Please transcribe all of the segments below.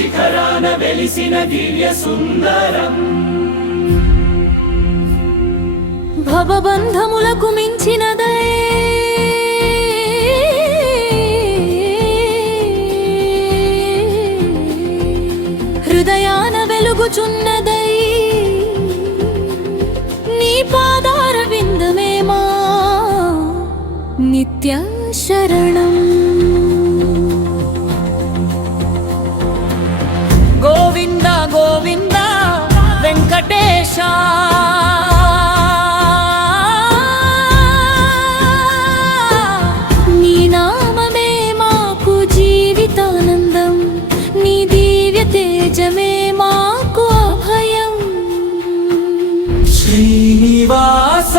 శిఖరాన వెలిసిన దివ్య సుందరం భవబంధములకు మించినదై హృదయాన వెలుగుచున్నదై నీ పాదార విందమే మా నిత్య శరణం. గోవింద గోవింద వెంకటేశ నీ నామమే మాకు జీవితానందం, నీ దివ్య తేజమే మాకు అభయం. శ్రీనివాస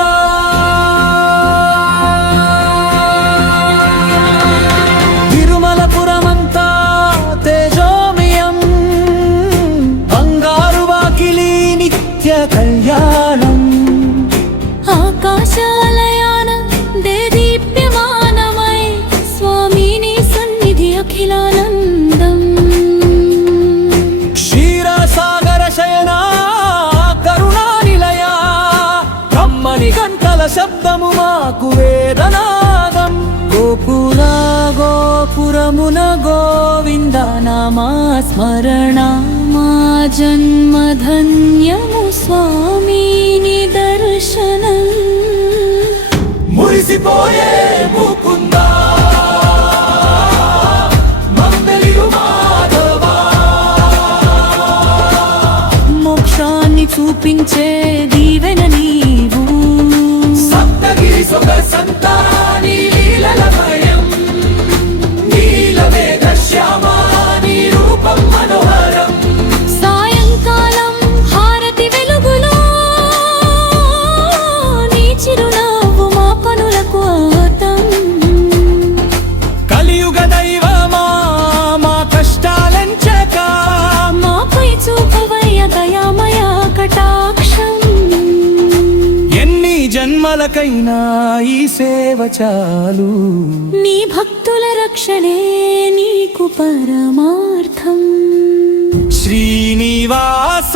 తిరుమలపురమంతా తేజోమయం, బంగారు వాకిలి నిత్య కళ్యాణం. ఆకాశాలయాన దేదీప్యమానమై స్వామి నీ సన్నిధి అఖిలానందం. క్షీరసాగర శయనా కరుణా నిలయ, కమ్మని గంటల శబ్దము మాకు వేదనాదం. గోపురమున గోవింద నామా స్మరణ, మా జన్మధన్యము స్వామి నీ దర్శనం. మురిసిపోయే ముకుంద మంగళియు మాధవా, మోక్షాన్ని చూపించే దీవెన నీవు. సప్తగిరి సొగ సంతాని లీలలమయం, నీలవేద శ్యామా నీ రూపం మనోహరం. సాయంకాలం హారతి వెలుగులో నీ చిరునవ్వు మా కనులకు ఆతం. కలియుగ దైవమా మా కష్టాలెంచక, మాపై చూపవయ్య దయామయ కటాక్షం. ఎన్ని జన్మలకైనా ఈ సేవ చాలు, నీ భక్తుల రక్షణే నీకు పరమార్థం. శ్రీనివాస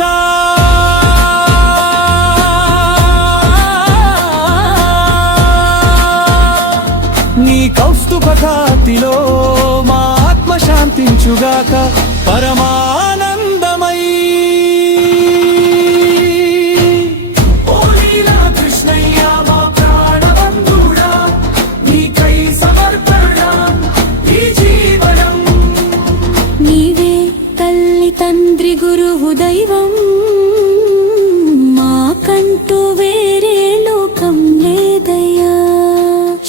నీ కౌస్తుభ కాంతిలో మా ఆత్మ శాంతించుగాక పరమానందమై. ఓ లీలా కృష్ణయ్య మా ప్రాణబంధుడా, నీకై సమర్పణ ఈ జీవనం. నీవే తల్లి తండ్రి గురువు దైవం, మాకంటూ వేరే లోకం లేదయ్యా.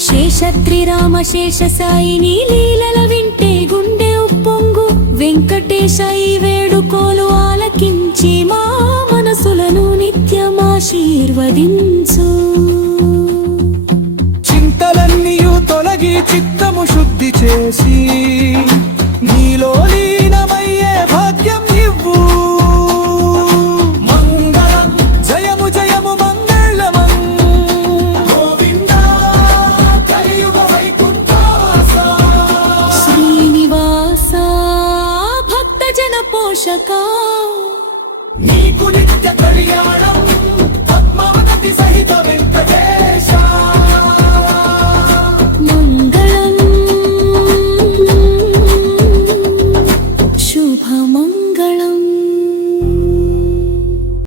శేషద్రి రామ శేష సాయి నీ లీలల వింటే గుండె ఉప్పొంగు. వెంకటేశ ఈ వేడుకోలు ఆలకించి మా మనసులను నిత్యమాశీర్వదించు. చింతలన్నీయు తొలగి చిత్తము శుద్ధి చేసి నీలో లీనమయ్యే భాగ్యం ఇవ్వు. మంగళం జయము జయము మంగళమం, గోవింద కలియుగ వైకుంఠవాస. శ్రీనివాస భక్త జన పోషక, నీకు నిత్య కళ్యాణం పద్మావతి సహిత వెంకటేశ. మంగళం శుభమం.